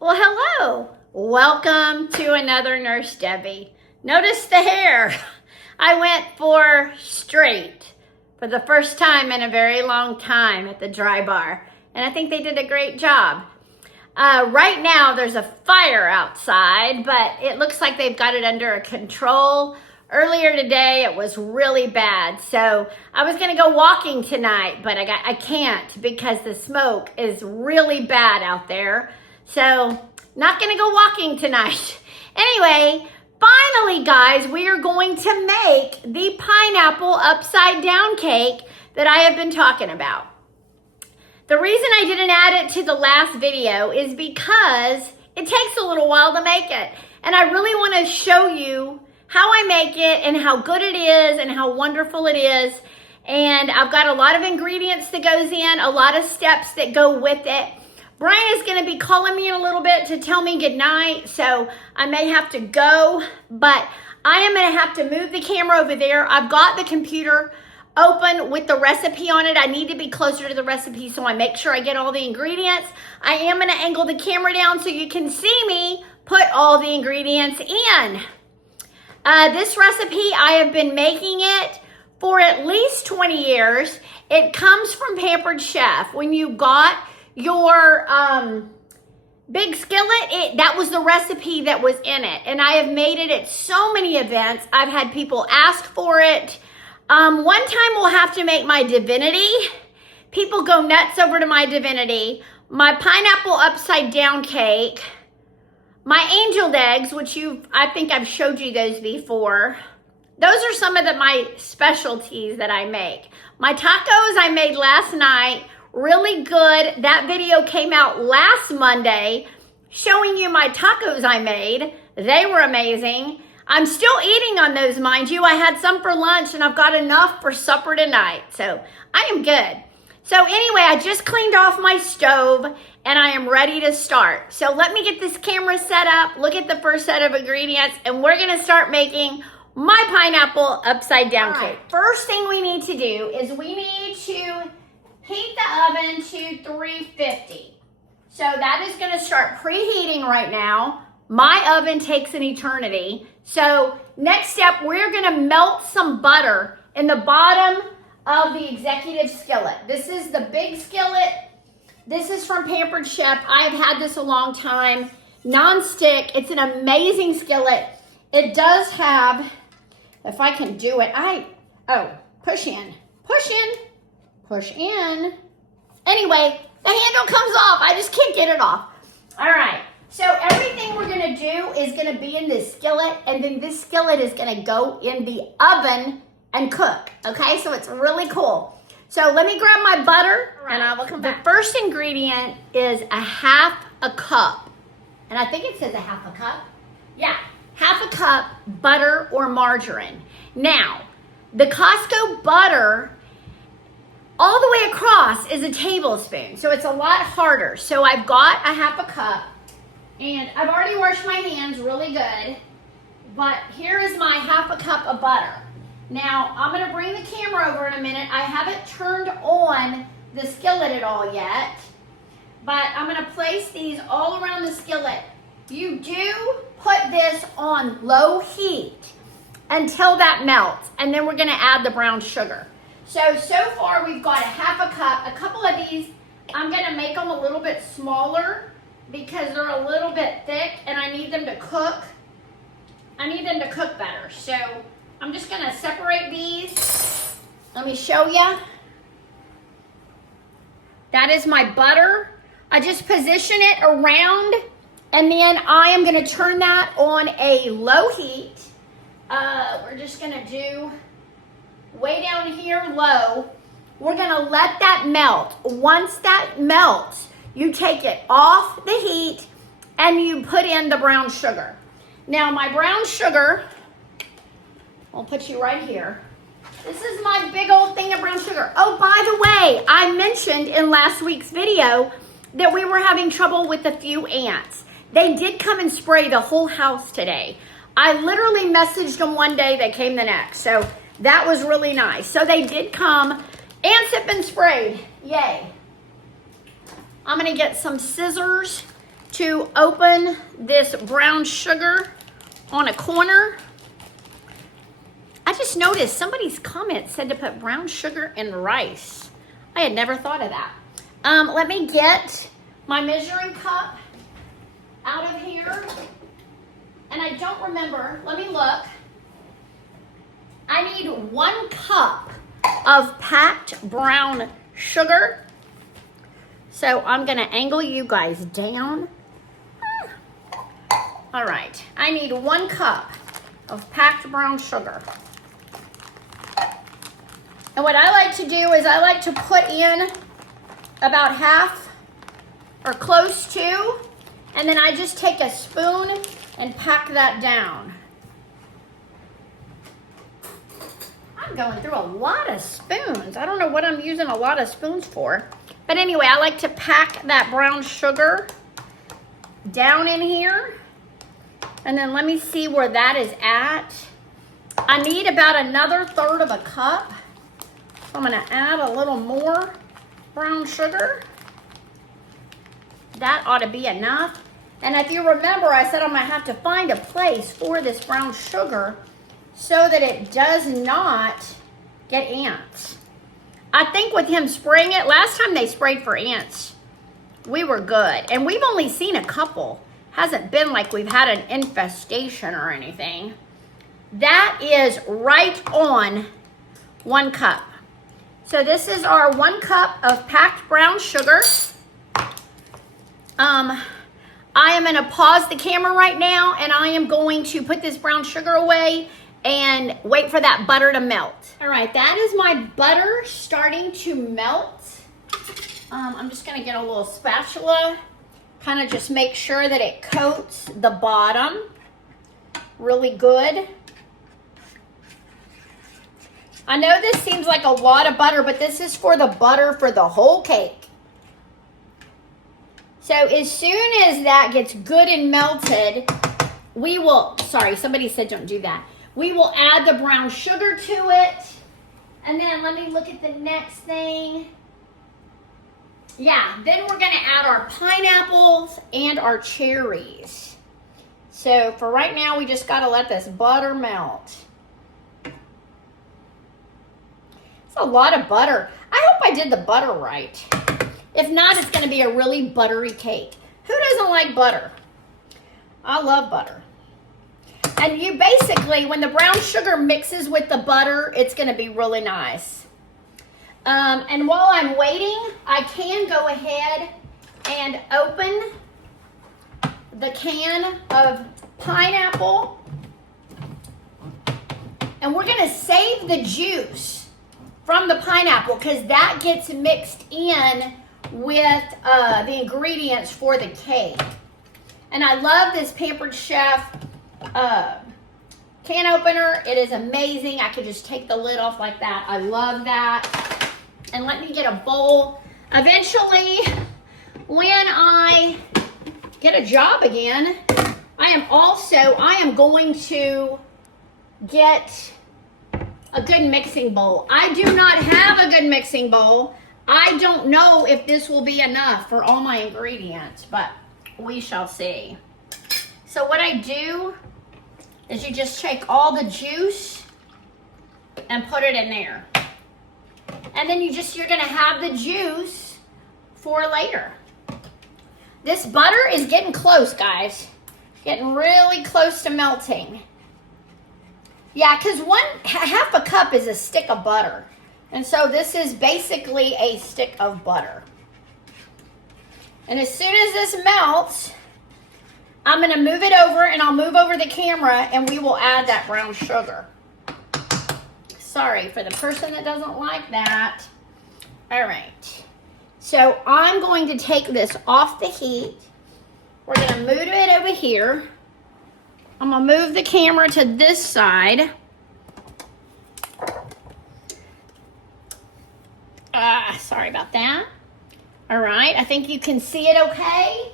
Well, hello. Welcome to another Nurse Debbie. Notice the hair. I went for straight for the first time in a very long time at the dry bar, and I think they did a great job. Right now, there's a fire outside, but it looks like they've got it under control. Earlier today, it was really bad, so I was going to go walking tonight, but I can't because the smoke is really bad out there. So, not going to go walking tonight. Anyway, finally, guys, we are going to make the pineapple upside down cake that I have been talking about. The reason I didn't add it to the last video is because it takes a little while to make it. And I really want to show you how I make it and how good it is and how wonderful it is. And I've got a lot of ingredients that goes in, a lot of steps that go with it. Brian is going to be calling me in a little bit to tell me goodnight, so I may have to go, but I am going to have to move the camera over there. I've got the computer open with the recipe on it. I need to be closer to the recipe so I make sure I get all the ingredients. I am going to angle the camera down so you can see me put all the ingredients in. This recipe, I have been making it for at least 20 years. It comes from Pampered Chef. When you got your big skillet, that was the recipe that was in it. And I have made it at so many events. I've had people ask for it. One time we'll have to make my divinity. People go nuts over to my divinity. My pineapple upside down cake. My angeled eggs, which I think I've showed you those before. Those are some of my specialties that I make. My tacos I made last night. Really good. That video came out last Monday showing you my tacos I made. They were amazing. I'm still eating on those, mind you. I had some for lunch and I've got enough for supper tonight. So I am good. So anyway, I just cleaned off my stove and I am ready to start. So let me get this camera set up, look at the first set of ingredients, and we're going to start making my pineapple upside down cake. First thing we need to do is we need to heat the oven to 350. So that is going to start preheating right now. My oven takes an eternity. So next step, we're going to melt some butter in the bottom of the executive skillet. This is the big skillet. This is from Pampered Chef. I've had this a long time. Non-stick. It's an amazing skillet. It does have, if I can do it, push in. Push in. Anyway, the handle comes off. I just can't get it off. All right. So everything we're going to do is going to be in this skillet, and then this skillet is going to go in the oven and cook. Okay, so it's really cool. So let me grab my butter, and I will come back. The first ingredient is a half a cup. And I think it says a half a cup. Yeah, half a cup butter or margarine. Now, the Costco butter all the way across is a tablespoon, so it's a lot harder. So I've got a half a cup, and I've already washed my hands really good, but here is my half a cup of butter. Now, I'm gonna bring the camera over in a minute. I haven't turned on the skillet at all yet, but I'm gonna place these all around the skillet. You do put this on low heat until that melts, and then we're gonna add the brown sugar. So far we've got a half a cup. A couple of these, I'm gonna make them a little bit smaller because they're a little bit thick and I need them to cook. I need them to cook better. So I'm just gonna separate these. Let me show you. That is my butter. I just position it around, and then I am gonna turn that on a low heat. We're just gonna do way down here low. We're gonna let that melt. Once that melts, you take it off the heat and you put in the brown sugar. Now my brown sugar, I'll put you right here. This is my big old thing of brown sugar. Oh, by the way, I mentioned in last week's video that we were having trouble with a few ants. They did come and spray the whole house today. I literally messaged them one day, they came the next. So that was really nice. So they did come. Ants have been sprayed. Yay. I'm going to get some scissors to open this brown sugar on a corner. I just noticed somebody's comment said to put brown sugar in rice. I had never thought of that. Let me get my measuring cup out of here. And I don't remember, let me look. I need 1 cup of packed brown sugar. So I'm gonna angle you guys down. All right, I need 1 cup of packed brown sugar. And what I like to do is I like to put in about half or close to, and then I just take a spoon and pack that down. I'm going through a lot of spoons. I don't know what I'm using a lot of spoons for. But anyway, I like to pack that brown sugar down in here. And then let me see where that is at. I need about another 1/3 of a cup. So I'm gonna add a little more brown sugar. That ought to be enough. And if you remember, I said I'm gonna have to find a place for this brown sugar so that it does not get ants. I think with him spraying it, last time they sprayed for ants, we were good. And we've only seen a couple. Hasn't been like we've had an infestation or anything. That is right on 1 cup. So this is our 1 cup of packed brown sugar. I am gonna pause the camera right now and I am going to put this brown sugar away and wait for that butter to melt. All right, that is my butter starting to melt. I'm just gonna get a little spatula, kind of just make sure that it coats the bottom really good. I know this seems like a lot of butter, but this is for the butter for the whole cake. So as soon as that gets good and melted, we will, sorry, somebody said don't do that. We will add the brown sugar to it. And then let me look at the next thing. Yeah, then we're gonna add our pineapples and our cherries. So for right now, we just gotta let this butter melt. It's a lot of butter. I hope I did the butter right. If not, it's gonna be a really buttery cake. Who doesn't like butter? I love butter. And you basically, when the brown sugar mixes with the butter, it's gonna be really nice. And while I'm waiting, I can go ahead and open the can of pineapple. And we're gonna save the juice from the pineapple because that gets mixed in with the ingredients for the cake. And I love this Pampered Chef can opener. It is amazing. I could just take the lid off like that. I love that. And let me get a bowl. Eventually, when I get a job again, I am going to get a good mixing bowl. I do not have a good mixing bowl. I don't know if this will be enough for all my ingredients, but we shall see. So what I do is you just take all the juice and put it in there. And then you're gonna have the juice for later. This butter is getting close, guys. Getting really close to melting. Yeah, because half a cup is a stick of butter. And so this is basically a stick of butter. And as soon as this melts, I'm gonna move it over and I'll move over the camera and we will add that brown sugar. Sorry for the person that doesn't like that. All right. So I'm going to take this off the heat. We're gonna move it over here. I'm gonna move the camera to this side. Sorry about that. All right, I think you can see it okay.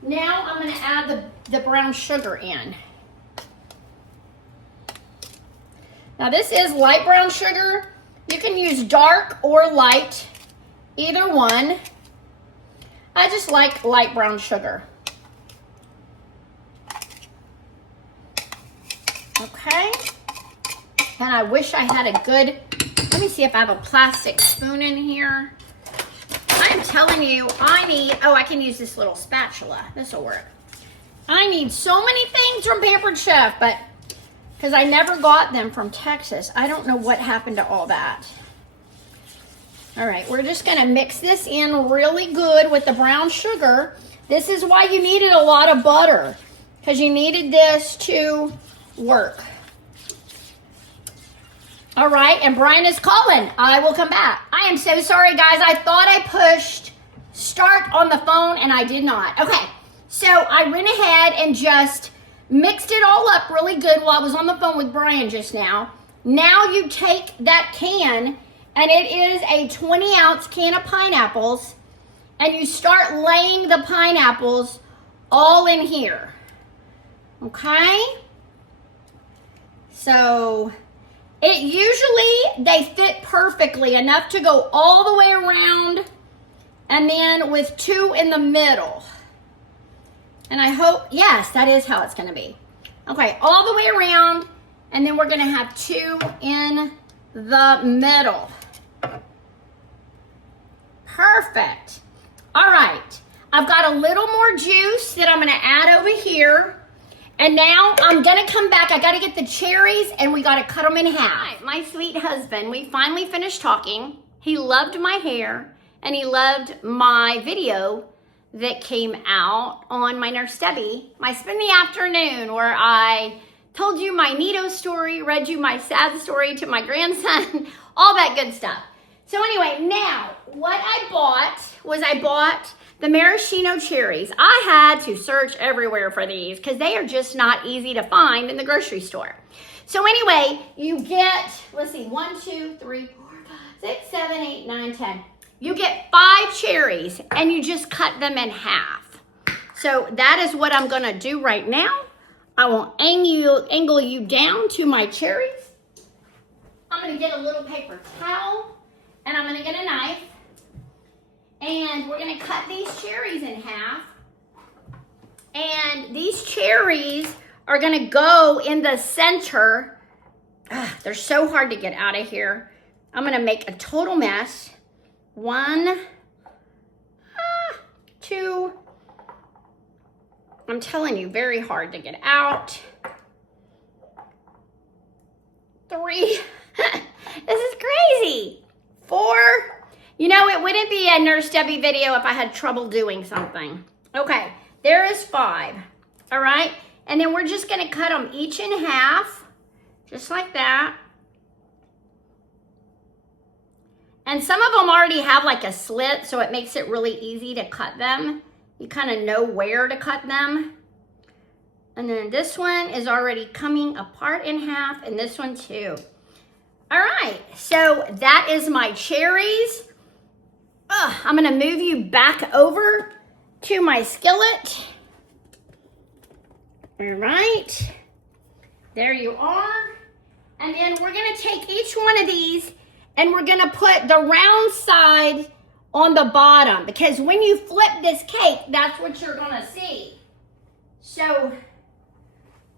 Now I'm gonna add the brown sugar in. Now this is light brown sugar. You can use dark or light, either one. I just like light brown sugar. Okay. And I wish I had a good, let me see if I have a plastic spoon in here. I am telling you, I need, oh, I can use this little spatula. This will work. I need so many things from Pampered Chef, but because I never got them from Texas, I don't know what happened to all that. All right, we're just gonna mix this in really good with the brown sugar. This is why you needed a lot of butter, because you needed this to work. All right, and Brian is calling. I will come back. I am so sorry, guys. I thought I pushed start on the phone, and I did not. Okay, so I went ahead and just mixed it all up really good while I was on the phone with Brian just now. Now you take that can, and it is a 20-ounce can of pineapples, and you start laying the pineapples all in here. Okay? So it usually, they fit perfectly enough to go all the way around, and then with 2 in the middle. And I hope, yes, that is how it's gonna be. Okay, all the way around, and then we're gonna have 2 in the middle. Perfect. All right, I've got a little more juice that I'm gonna add over here. And now I'm gonna come back. I gotta get the cherries and we gotta cut them in half. My sweet husband, we finally finished talking. He loved my hair and he loved my video that came out on my Nurse Debbie, my Spend the Afternoon, where I told you my neato story, read you my sad story to my grandson, all that good stuff. So anyway, now what I bought was the maraschino cherries. I had to search everywhere for these because they are just not easy to find in the grocery store. So anyway, you get, let's see, 1, 2, 3, 4, 5, 6, 7, 8, 9, 10. You get 5 cherries and you just cut them in half. So that is what I'm gonna do right now. I will angle you down to my cherries. I'm gonna get a little paper towel and I'm gonna get a knife. And we're gonna cut these cherries in half. And these cherries are gonna go in the center. They're so hard to get out of here. I'm gonna make a total mess. 1, 2. I'm telling you, very hard to get out. 3. This is crazy. 4. You know, it wouldn't be a Nurse Debbie video if I had trouble doing something. Okay, there is 5, all right? And then we're just gonna cut them each in half, just like that. And some of them already have like a slit, so it makes it really easy to cut them. You kind of know where to cut them. And then this one is already coming apart in half, and this one too. All right, so that is my cherries. I'm gonna move you back over to my skillet. All right, there you are. And then we're gonna take each one of these and we're gonna put the round side on the bottom, because when you flip this cake, that's what you're gonna see. So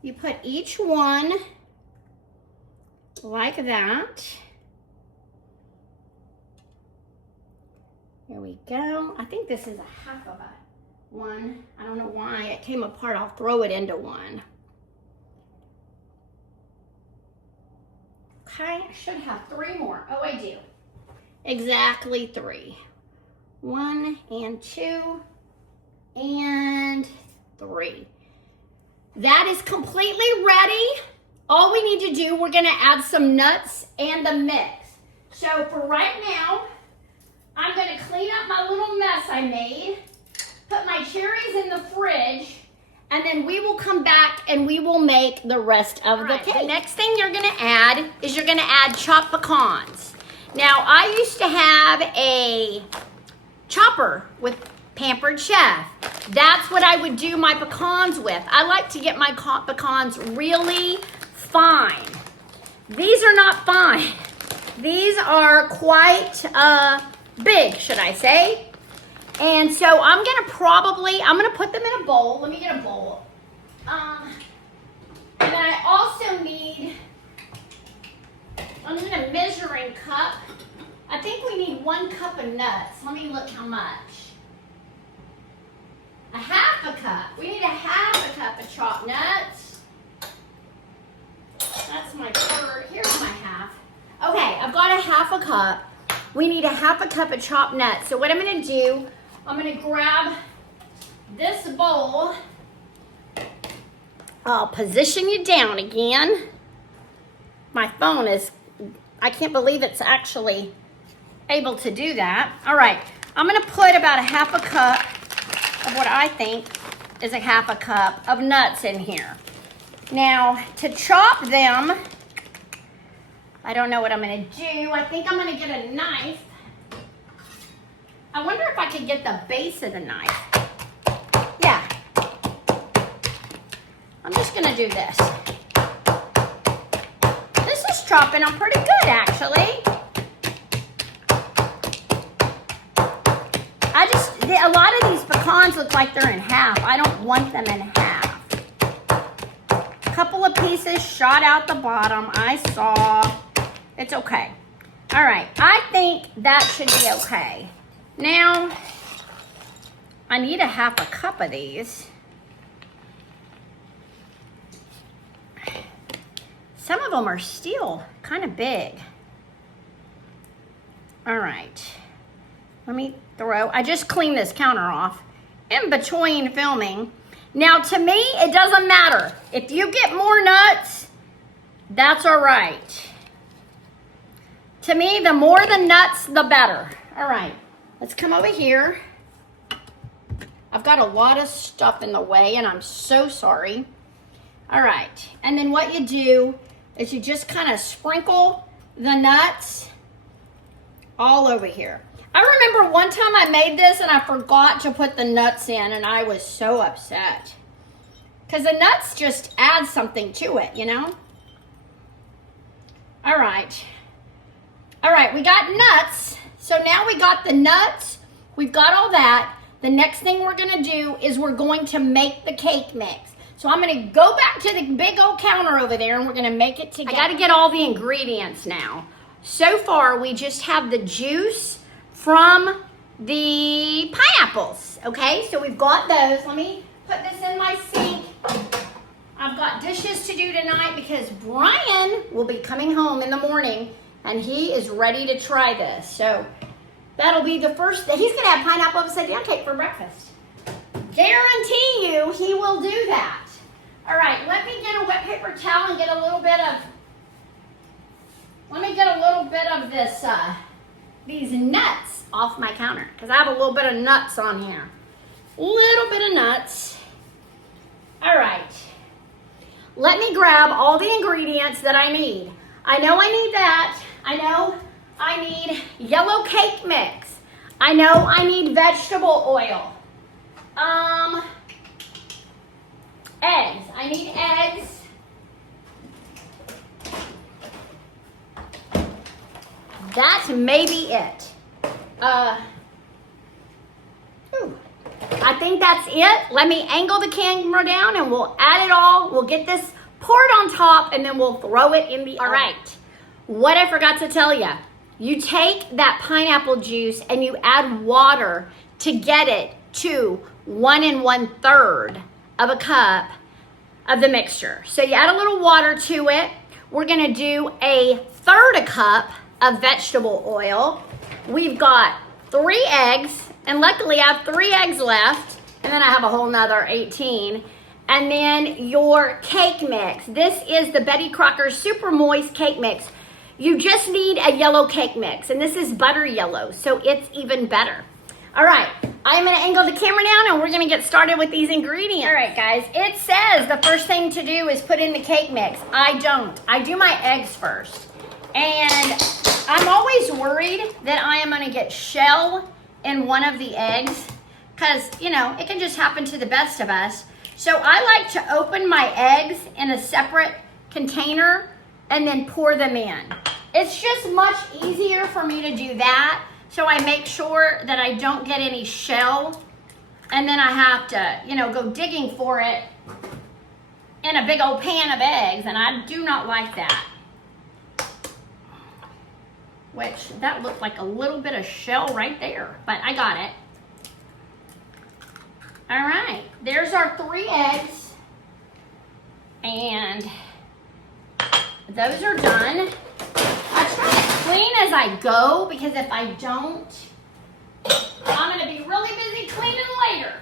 you put each one like that. Here we go. I think this is a half of a one. I don't know why it came apart. I'll throw it into one. Okay, I should have 3 more. Oh, I do. Exactly 3. 1 and 2 and 3. That is completely ready. All we need to do, we're gonna add some nuts and the mix. So for right now, I'm gonna clean up my little mess I made, put my cherries in the fridge, and then we will come back and we will make the rest of the cake. The next thing you're gonna add is you're gonna add chopped pecans. Now, I used to have a chopper with Pampered Chef. That's what I would do my pecans with. I like to get my pecans really fine. These are not fine. These are quite big, should I say. And so I'm gonna put them in a bowl. Let me get a bowl. And then I also need, I'm gonna measuring cup. I think we need 1 cup of nuts. Let me look how much. A half a cup. We need a half a cup of chopped nuts. That's my third. Here's my half. Okay, I've got a half a cup. We need a half a cup of chopped nuts. So what I'm gonna do, I'm gonna grab this bowl. I'll position you down again. My phone is, I can't believe it's actually able to do that. All right, I'm gonna put about a half a cup of what I think is a half a cup of nuts in here. Now, to chop them, I don't know what I'm gonna do. I think I'm gonna get a knife. I wonder if I could get the base of the knife. Yeah. I'm just gonna do this. This is chopping up pretty good, actually. A lot of these pecans look like they're in half. I don't want them in half. A couple of pieces shot out the bottom. I saw. It's okay. All right. I think that should be okay. Now, I need a half a cup of these. Some of them are still kind of big. All right. Let me I just cleaned this counter off in between filming. Now, to me, it doesn't matter. If you get more nuts, that's all right. To me, the more the nuts, the better. All right, let's come over here. I've got a lot of stuff in the way, and I'm so sorry. All right, and then what you do is you just kind of sprinkle the nuts all over here. I remember one time I made this and I forgot to put the nuts in, and I was so upset. Because the nuts just add something to it, you know? All right. All right, we got nuts. So now we got the nuts. We've got all that. The next thing we're going to do is we're going to make the cake mix. So I'm going to go back to the big old counter over there and we're going to make it together. I got to get all the ingredients now. So far, we just have the juice from the pineapples, okay? So we've got those. Let me put this in my sink. I've got dishes to do tonight because Brian will be coming home in the morning and he is ready to try this. So that'll be the first, he's gonna have pineapple upside down cake for breakfast. Guarantee you he will do that. All right, let me get a wet paper towel and get a little bit of, this, these nuts off my counter because I have a little bit of nuts on here. Little bit of nuts. All right. Let me grab all the ingredients that I need. I know I need that. I know I need yellow cake mix. I know I need vegetable oil. Eggs. I need eggs. That may be it. I think that's it. Let me angle the camera down and we'll add it all. We'll get this poured on top and then we'll throw it in the oven. All right. What I forgot to tell you. You take that pineapple juice and you add water to get it to 1 1/3 of a cup of the mixture. So you add a little water to it. We're gonna do 1/3 cup of vegetable oil. We've got 3 eggs, and luckily I have 3 eggs left, and then I have a whole nother 18. And then your cake mix. This is the Betty Crocker Super Moist Cake Mix. You just need a yellow cake mix, and this is butter yellow, so it's even better. All right, I'm gonna angle the camera down and we're gonna get started with these ingredients. All right, guys, it says the first thing to do is put in the cake mix. I don't. I do my eggs first. And I'm always worried that I am gonna get shell in one of the eggs because, you know, it can just happen to the best of us. So I like to open my eggs in a separate container and then pour them in. It's just much easier for me to do that. So I make sure that I don't get any shell and then I have to, you know, go digging for it in a big old pan of eggs, and I do not like that. Which, that looked like a little bit of shell right there, but I got it. All right, there's our 3 eggs, and those are done. I try to clean as I go, because if I don't, I'm gonna be really busy cleaning later.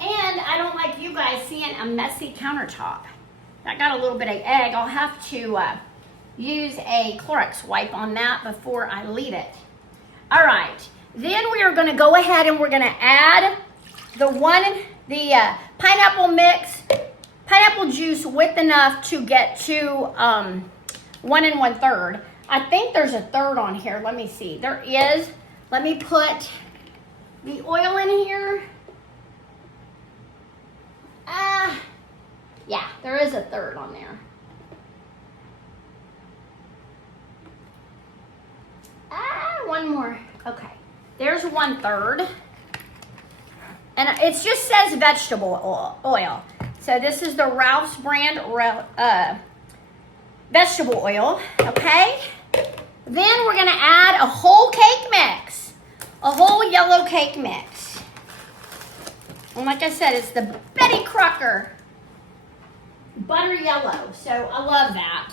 And I don't like you guys seeing a messy countertop. I got a little bit of egg. I'll have to use a Clorox wipe on that before I leave it. All right, then we are gonna go ahead and we're gonna add the pineapple mix, pineapple juice with enough to get to 1 1/3. I think there's a third on here. Let me see. There is. Let me put the oil in here. Yeah, there is a third on there. One more. Okay, there's 1/3. And it just says vegetable oil. So this is the Ralph's brand vegetable oil, okay? Then we're gonna add a whole cake mix, a whole yellow cake mix. And like I said, it's the Betty Crocker butter yellow, so I love that.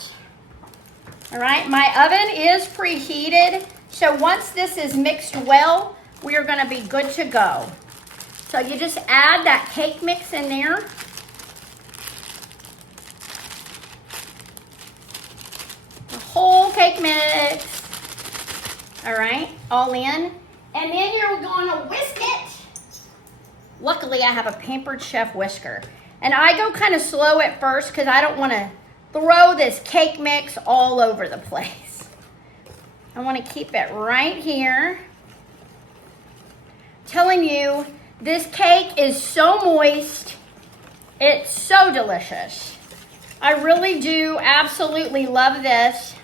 All right, my oven is preheated, so once this is mixed well, we are gonna be good to go. So you just add that cake mix in there. The whole cake mix. All right, all in. And then you're gonna whisk it. Luckily, I have a Pampered Chef whisker. And I go kind of slow at first because I don't want to throw this cake mix all over the place. I want to keep it right here. Telling you, this cake is so moist. It's so delicious. I really do absolutely love this.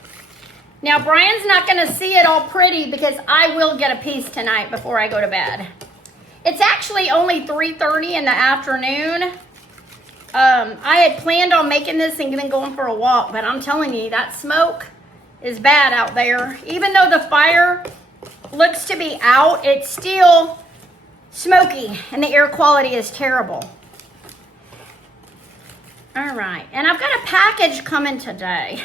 Now, Brian's not going to see it all pretty because I will get a piece tonight before I go to bed. It's actually only 3:30 in the afternoon. I had planned on making this and then going for a walk, but I'm telling you, that smoke is bad out there. Even though the fire looks to be out, it's still smoky and the air quality is terrible. All right, and I've got a package coming today,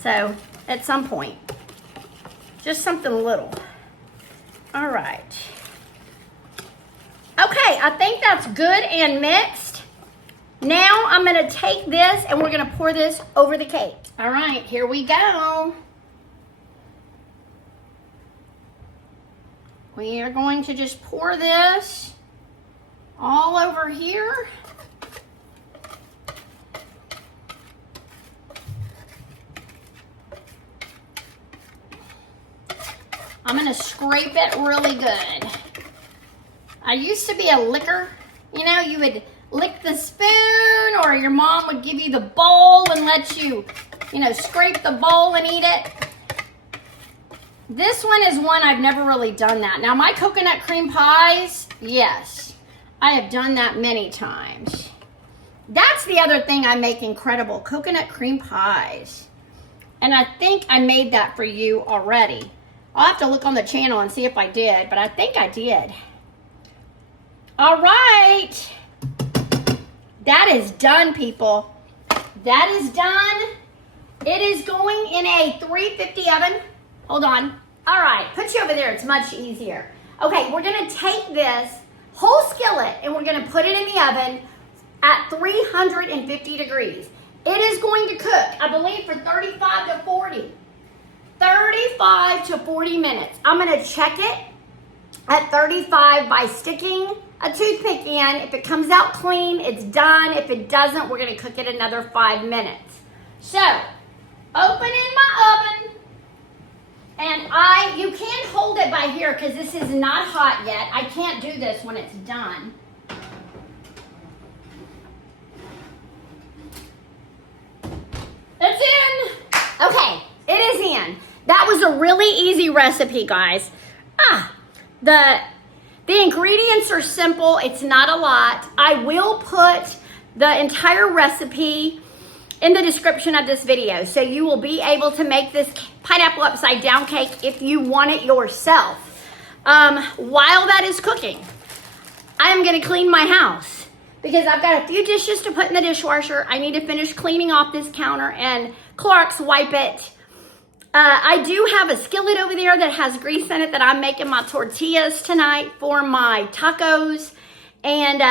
so at some point, just something little. All right. Okay, I think that's good and mixed. Now I'm gonna take this and we're gonna pour this over the cake. All right, here we go. We are going to just pour this all over here. I'm gonna scrape it really good. I used to be a licker. You know, you would lick the spoon, or your mom would give you the bowl and let you, scrape the bowl and eat it. This one is one I've never really done that. Now, my coconut cream pies, yes, I have done that many times. That's the other thing I make incredible, coconut cream pies. And I think I made that for you already. I'll have to look on the channel and see if I did, but I think I did. All right, that is done, people. That is done. It is going in a 350 oven. Hold on. All right, put you over there. It's much easier. Okay, we're gonna take this whole skillet and we're gonna put it in the oven at 350 degrees. It is going to cook, I believe, for 35 to 40. 35 to 40 minutes. I'm gonna check it at 35 by sticking a toothpick in. If it comes out clean, it's done. If it doesn't, we're gonna cook it another 5 minutes. So, opening my oven, and you can't hold it by here because this is not hot yet. I can't do this when it's done. It's in. Okay, it is in. That was a really easy recipe, guys. The ingredients are simple. It's not a lot. I will put the entire recipe in the description of this video. So you will be able to make this pineapple upside down cake if you want it yourself. While that is cooking, I am gonna clean my house because I've got a few dishes to put in the dishwasher. I need to finish cleaning off this counter and Clorox wipe it. I do have a skillet over there that has grease in it that I'm making my tortillas tonight for my tacos. And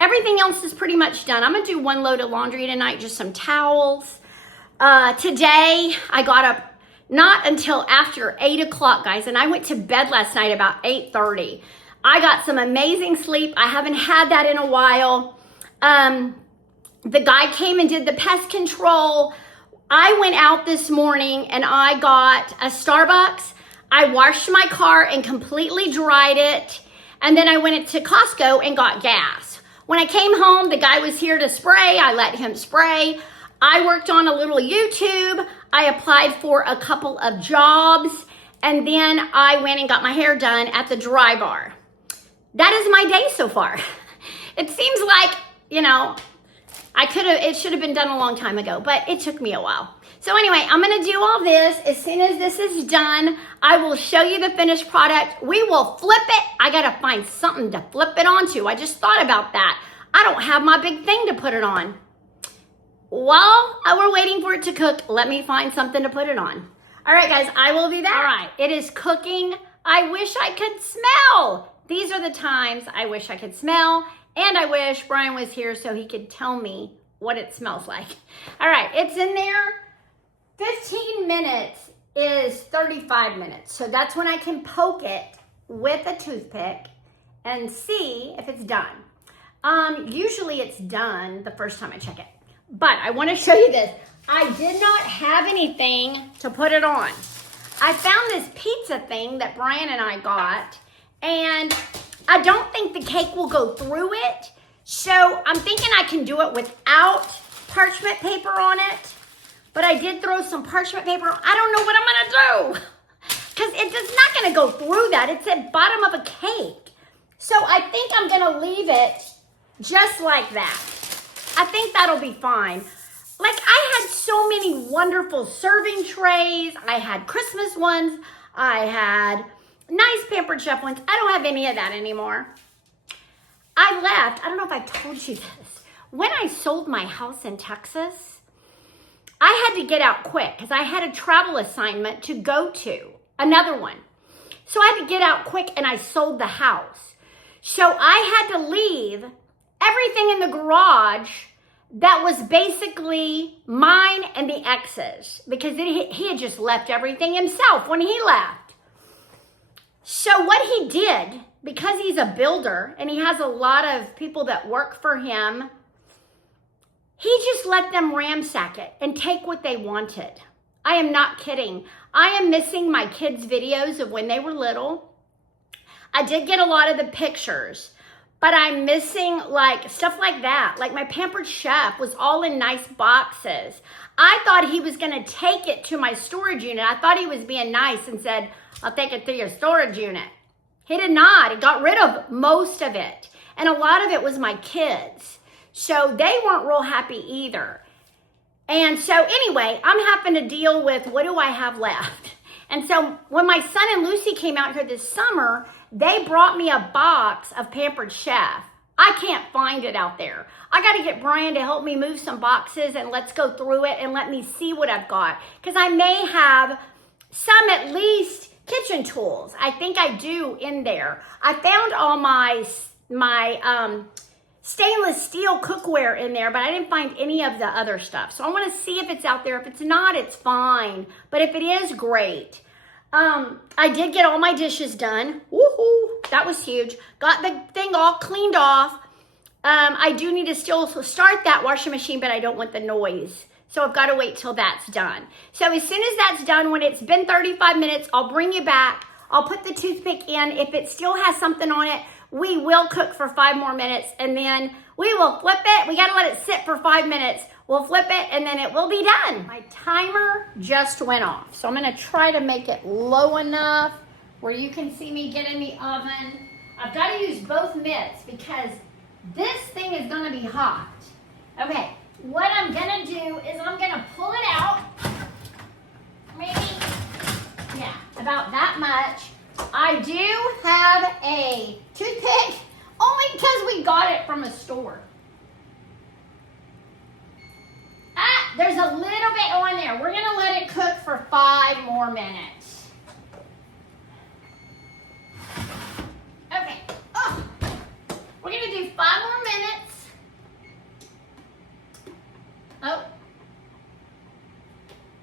everything else is pretty much done. I'm gonna do one load of laundry tonight, just some towels. Today, I got up not until after 8 o'clock, guys, and I went to bed last night about 8:30. I got some amazing sleep. I haven't had that in a while. The guy came and did the pest control. I went out this morning and I got a Starbucks. I washed my car and completely dried it. And then I went to Costco and got gas. When I came home, the guy was here to spray. I let him spray. I worked on a little YouTube. I applied for a couple of jobs. And then I went and got my hair done at the Dry Bar. That is my day so far. It seems like, you know, it should have been done a long time ago, but it took me a while. So anyway, I'm gonna do all this. As soon as this is done, I will show you the finished product. We will flip it. I gotta find something to flip it onto. I just thought about that. I don't have my big thing to put it on. While we're waiting for it to cook, let me find something to put it on. All right, guys, I will be back. All right, it is cooking. I wish I could smell. These are the times I wish I could smell. And I wish Brian was here so he could tell me what it smells like. All right, it's in there. 15 minutes is 35 minutes. So that's when I can poke it with a toothpick and see if it's done. Usually it's done the first time I check it. But I want to show you this. I did not have anything to put it on. I found this pizza thing that Brian and I got, and I don't think the cake will go through it. So I'm thinking I can do it without parchment paper on it. But I did throw some parchment paper on. I don't know what I'm gonna do. Because it's not gonna go through that. It's at bottom of a cake. So I think I'm gonna leave it just like that. I think that'll be fine. Like, I had so many wonderful serving trays. I had Christmas ones. I had nice Pampered Chef ones. I don't have any of that anymore. I left, I don't know if I told you this. When I sold my house in Texas, I had to get out quick because I had a travel assignment to go to, another one. So I had to get out quick and I sold the house. So I had to leave everything in the garage that was basically mine and the ex's because he had just left everything himself when he left. So what he did, because he's a builder and he has a lot of people that work for him, he just let them ransack it and take what they wanted. I am not kidding. I am missing my kids' videos of when they were little. I did get a lot of the pictures, but I'm missing like stuff like that. Like my Pampered Chef was all in nice boxes. I thought he was gonna take it to my storage unit. I thought he was being nice and said, I'll take it to your storage unit. He did not. He got rid of most of it. And a lot of it was my kids. So they weren't real happy either. And so anyway, I'm having to deal with what do I have left? And so when my son and Lucy came out here this summer, they brought me a box of Pampered Chef. I can't find it out there. I got to get Brian to help me move some boxes and let's go through it and let me see what I've got. Because I may have some at least kitchen tools. I think I do in there. I found all my stainless steel cookware in there, but I didn't find any of the other stuff. So I want to see if it's out there. If it's not, it's fine. But if it is, great. I did get all my dishes done. Woohoo! That was huge. Got the thing all cleaned off. I do need to still start that washing machine, but I don't want the noise. So I've got to wait till that's done. So as soon as that's done, when it's been 35 minutes, I'll bring you back. I'll put the toothpick in. If it still has something on it, we will cook for 5 more minutes and then we will flip it. We got to let it sit for 5 minutes. We'll flip it and then it will be done. My timer just went off. So I'm going to try to make it low enough where you can see me get in the oven. I've got to use both mitts because This thing is gonna be hot. Okay, what I'm gonna do is I'm gonna pull it out. Maybe, yeah, about that much. I do have a toothpick, only because we got it from a store. There's a little bit on there. We're gonna let it cook for 5 more minutes. Okay, we're gonna do 5 more minutes. Oh,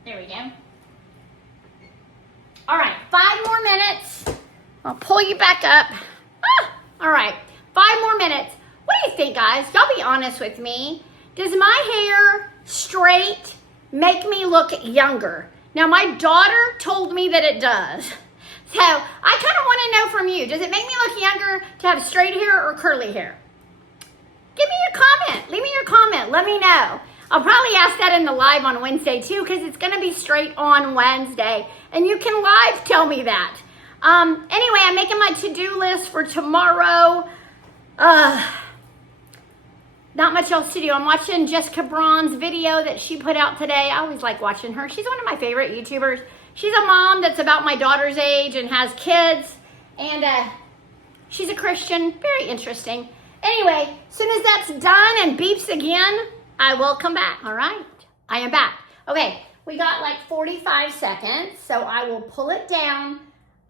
there we go. All right, 5 more minutes. I'll pull you back up. All right, 5 more minutes. What do you think, guys? Y'all be honest with me. Does my hair straight make me look younger? Now, my daughter told me that it does. So I kind of want to know from you, does it make me look younger to have straight hair or curly hair? Give me your comment. Leave me your comment. Let me know. I'll probably ask that in the live on Wednesday too, because it's going to be straight on Wednesday. And you can live tell me that. Anyway, I'm making my to-do list for tomorrow. Not much else to do. I'm watching Jessica Braun's video that she put out today. I always like watching her. She's one of my favorite YouTubers. She's a mom that's about my daughter's age and has kids. And she's a Christian. Very interesting. Anyway, as soon as that's done and beeps again, I will come back. All right. I am back. Okay. We got like 45 seconds. So I will pull it down.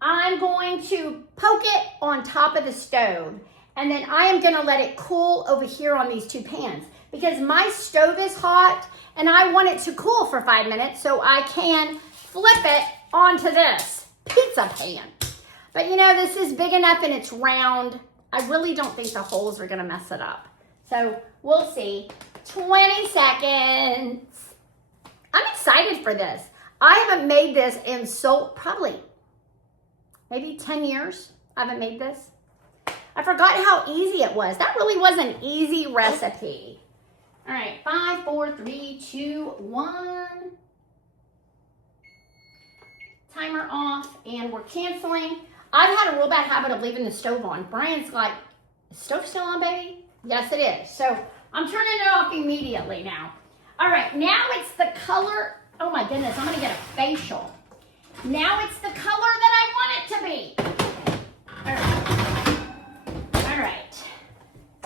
I'm going to poke it on top of the stove. And then I am gonna let it cool over here on these 2 pans because my stove is hot and I want it to cool for 5 minutes so I can flip it onto this pizza pan. But you know, this is big enough and it's round. I really don't think the holes are gonna mess it up. So we'll see. 20 seconds. I'm excited for this. I haven't made this in probably maybe 10 years. I haven't made this. I forgot how easy it was. That really was an easy recipe. All right, 5, 4, 3, 2, 1. Timer off, and we're canceling. I've had a real bad habit of leaving the stove on. Brian's like, is the stove still on, baby? Yes, it is. So I'm turning it off immediately now. All right, now it's the color. Oh my goodness, I'm gonna get a facial. Now it's the color that I want it to be. All right. All right,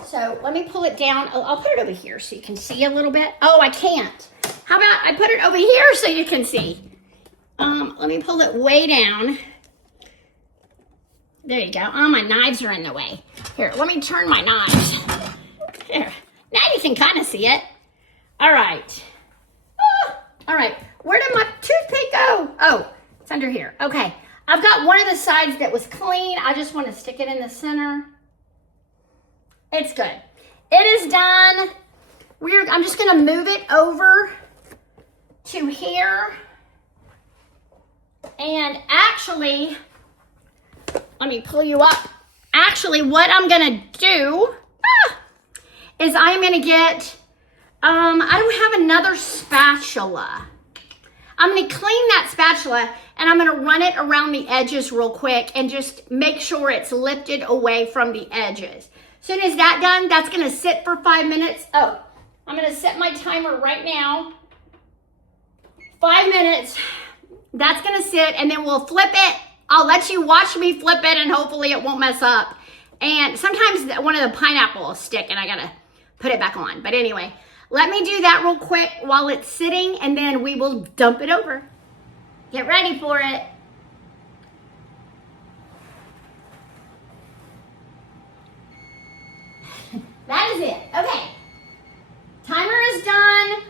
so let me pull it down. I'll put it over here so you can see a little bit. Oh, I can't. How about I put it over here so you can see? Let me pull it way down. There you go. Oh, my knives are in the way. Here, let me turn my knives. There. Now you can kind of see it. All right. All right. Where did my toothpick go? Oh, it's under here. Okay. I've got one of the sides that was clean. I just want to stick it in the center. It's good. It is done. I'm just going to move it over to here. And actually, let me pull you up. Actually, what I'm going to do is I'm going to get, I don't have another spatula. I'm going to clean that spatula and I'm going to run it around the edges real quick and just make sure it's lifted away from the edges. As soon as that's done, that's going to sit for 5 minutes. Oh, I'm going to set my timer right now. 5 minutes. That's going to sit and then we'll flip it. I'll let you watch me flip it and hopefully it won't mess up. And sometimes one of the pineapple will stick and I got to put it back on. But anyway, let me do that real quick while it's sitting and then we will dump it over. Get ready for it. That is it. Okay. Timer is done.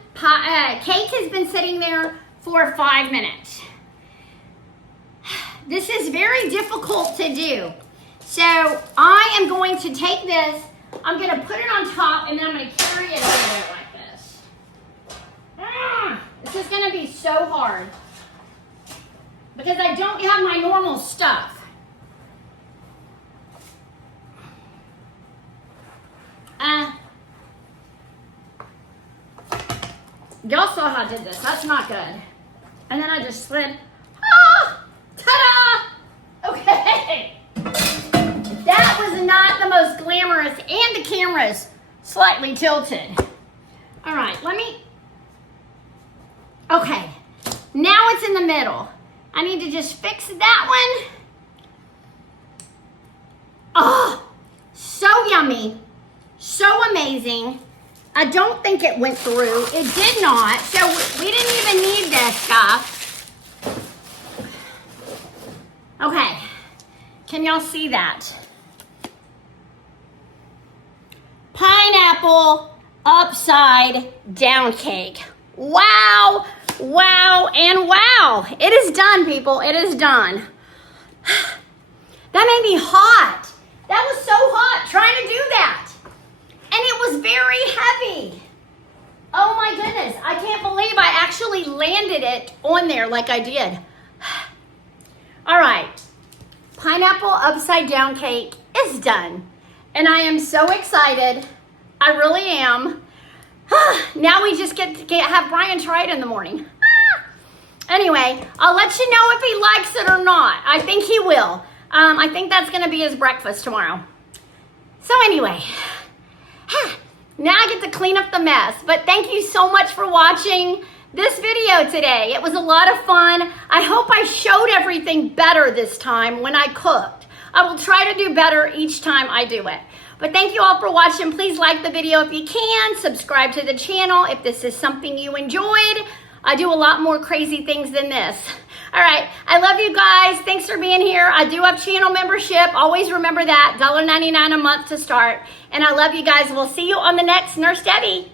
Cake has been sitting there for 5 minutes. This is very difficult to do. So I am going to take this, I'm going to put it on top, and then I'm going to carry it over there like this. This is going to be so hard because I don't have my normal stuff. Y'all saw how I did this. That's not good. And then I just slid. Ah! Ta-da! Okay. That was not the most glamorous, and the camera camera's slightly tilted. All right, okay, now it's in the middle. I need to just fix that one. Oh, so yummy, so amazing. I don't think it went through. It did not, so we didn't even need this stuff. Okay, can y'all see that? Pineapple upside down cake. Wow, wow, and wow. It is done, people. It is done. That made me hot. That was so hot trying to do that. And it was very heavy. Oh my goodness. I can't believe I actually landed it on there like I did. All right. Pineapple upside down cake is done. And I am so excited. I really am. Now we just get to have Brian try it in the morning. Anyway, I'll let you know if he likes it or not. I think he will. I think that's going to be his breakfast tomorrow. So anyway, now I get to clean up the mess. But thank you so much for watching this video today. It was a lot of fun. I hope I showed everything better this time when I cooked. I will try to do better each time I do it. But thank you all for watching. Please like the video if you can. Subscribe to the channel if this is something you enjoyed. I do a lot more crazy things than this. All right, I love you guys. Thanks for being here. I do have channel membership. Always remember that, $1.99 a month to start. And I love you guys. We'll see you on the next Nurse Debbie.